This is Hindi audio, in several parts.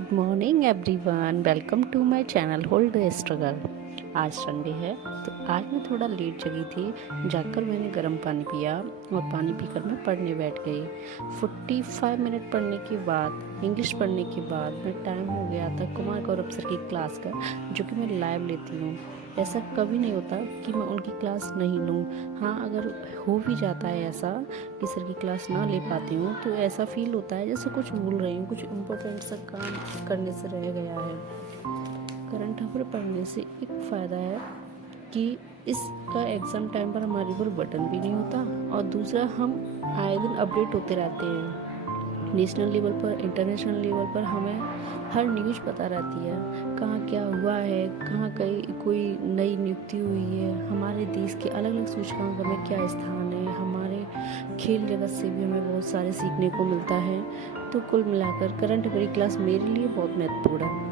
Good morning everyone, welcome to my channel hold the struggle. आज संडे है तो आज मैं थोड़ा लेट जगी थी। जाकर मैंने गर्म पानी पिया और पानी पीकर मैं पढ़ने बैठ गई। 45 मिनट पढ़ने के बाद, इंग्लिश पढ़ने के बाद मैं टाइम हो गया था कुमार गौरव सर की क्लास का, जो कि मैं लाइव लेती हूँ। ऐसा कभी नहीं होता कि मैं उनकी क्लास नहीं लूँ। हाँ, अगर हो भी जाता है ऐसा कि सर की क्लास ना ले पाती हूँ तो ऐसा फील होता है जैसे कुछ भूल रही हूँ, कुछ इम्पोर्टेंट सा काम करने से रह गया है। करंट अफेयर पढ़ने से एक फ़ायदा है कि इसका एग्ज़ाम टाइम पर हमारे ऊपर बटन भी नहीं होता, और दूसरा हम आए दिन अपडेट होते रहते हैं। नेशनल लेवल पर, इंटरनेशनल लेवल पर हमें हर न्यूज़ पता रहती है, कहाँ क्या हुआ है, कहाँ कहीं कोई नई नियुक्ति हुई है, हमारे देश के अलग अलग सूचकांक में क्या स्थान है, हमारे खेल जगत से भी हमें बहुत सारे सीखने को मिलता है। तो कुल मिलाकर करंट अफेयर क्लास मेरे लिए बहुत महत्वपूर्ण है।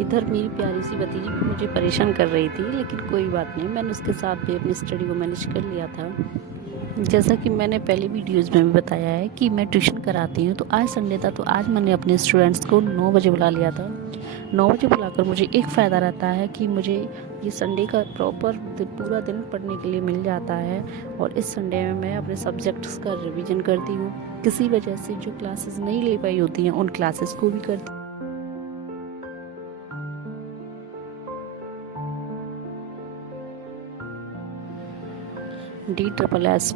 इधर मेरी प्यारी सी भतीजी भी मुझे परेशान कर रही थी, लेकिन कोई बात नहीं, मैंने उसके साथ भी अपनी स्टडी को मैनेज कर लिया था। जैसा कि मैंने पहले वीडियोज़ में भी बताया है कि मैं ट्यूशन कराती हूँ, तो आज संडे था तो आज मैंने अपने स्टूडेंट्स को 9 बजे बुला लिया था। 9 बजे बुलाकर मुझे एक फ़ायदा रहता है कि मुझे ये संडे का प्रॉपर पूरा दिन पढ़ने के लिए मिल जाता है, और इस संडे में मैं अपने सब्जेक्ट्स का रिवीजन करती हूँ। किसी वजह से जो क्लासेस नहीं ले पाई होती हैं उन क्लासेस को भी करती हूँ। DSSS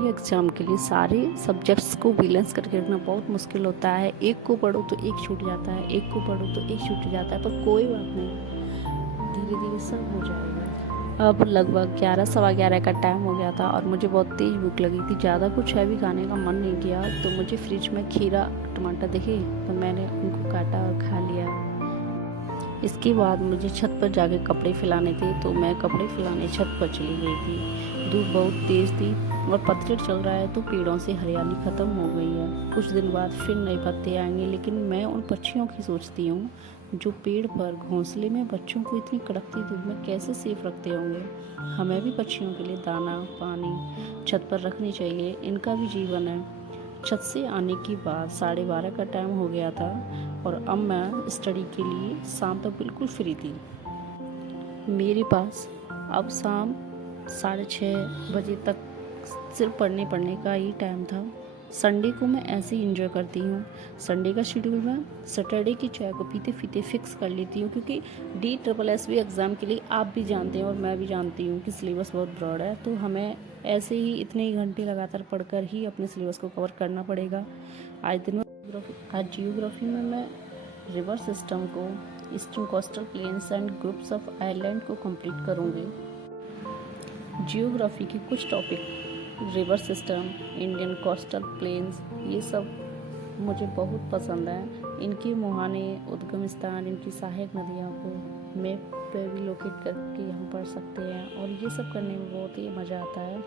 एग्ज़ाम के लिए सारे सब्जेक्ट्स को बैलेंस करके रखना बहुत मुश्किल होता है। एक को पढ़ो तो एक छूट जाता है, एक को पढ़ो तो एक छूट जाता है, पर कोई बात नहीं, धीरे धीरे सब हो जाएगा। अब लगभग 11 सवा 11 का टाइम हो गया था और मुझे बहुत तेज़ भूख लगी थी। ज़्यादा कुछ हैवी खाने का मन नहीं किया, तो मुझे फ्रिज में खीरा टमाटर दिखे तो मैंने उनको काटा और खा लिया। इसके बाद मुझे छत पर जाके कपड़े फैलाने थे, तो मैं कपड़े फैलाने छत पर चली गई थी। धूप बहुत तेज़ थी और पतझड़ चल रहा है, तो पेड़ों से हरियाली ख़त्म हो गई है। कुछ दिन बाद फिर नए पत्ते आएंगे, लेकिन मैं उन पक्षियों की सोचती हूँ जो पेड़ पर घोंसले में बच्चों को इतनी कड़कती धूप में कैसे सेफ रखते होंगे। हमें भी पक्षियों के लिए दाना पानी छत पर रखनी चाहिए, इनका भी जीवन है। छत से आने के बाद 12:30 का टाइम हो गया था और अब मैं स्टडी के लिए शाम तक बिल्कुल फ्री थी। मेरे पास अब शाम 6:30 बजे तक सिर्फ पढ़ने का ही टाइम था। संडे को मैं ऐसे ही इंजॉय करती हूँ। संडे का शेड्यूल मैं सैटरडे की चाय को पीते पीते फिक्स कर लेती हूँ, क्योंकि DSSS एग्ज़ाम के लिए आप भी जानते हैं और मैं भी जानती हूँ कि सिलेबस बहुत ब्रॉड है, तो हमें ऐसे ही इतने ही घंटे लगातार पढ़कर ही अपने सिलेबस को कवर करना पड़ेगा। आज जियोग्राफी में मैं रिवर सिस्टम को, eastern coastal plains and groups of island को कंप्लीट करूँगी। जियोग्राफी के कुछ topic, river system, Indian coastal planes, ये सब मुझे बहुत पसंद है। इनके मुहाने, उद्गम स्थान, इनकी सहायक नदियों को मैप पे भी लोकेट करके यहाँ पढ़ सकते हैं, और ये सब करने में बहुत ही मज़ा आता है,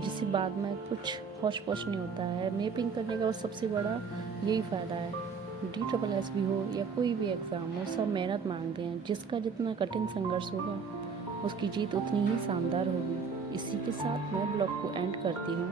जिससे बाद में कुछ होश पोश नहीं होता है। मैपिंग करने का सबसे बड़ा यही फ़ायदा है। DSSS भी हो या कोई भी एग्ज़ाम हो, सब मेहनत मांगते हैं। जिसका जितना कठिन संघर्ष होगा उसकी जीत उतनी ही शानदार होगी। इसी के साथ मैं ब्लॉग को एंड करती हूँ।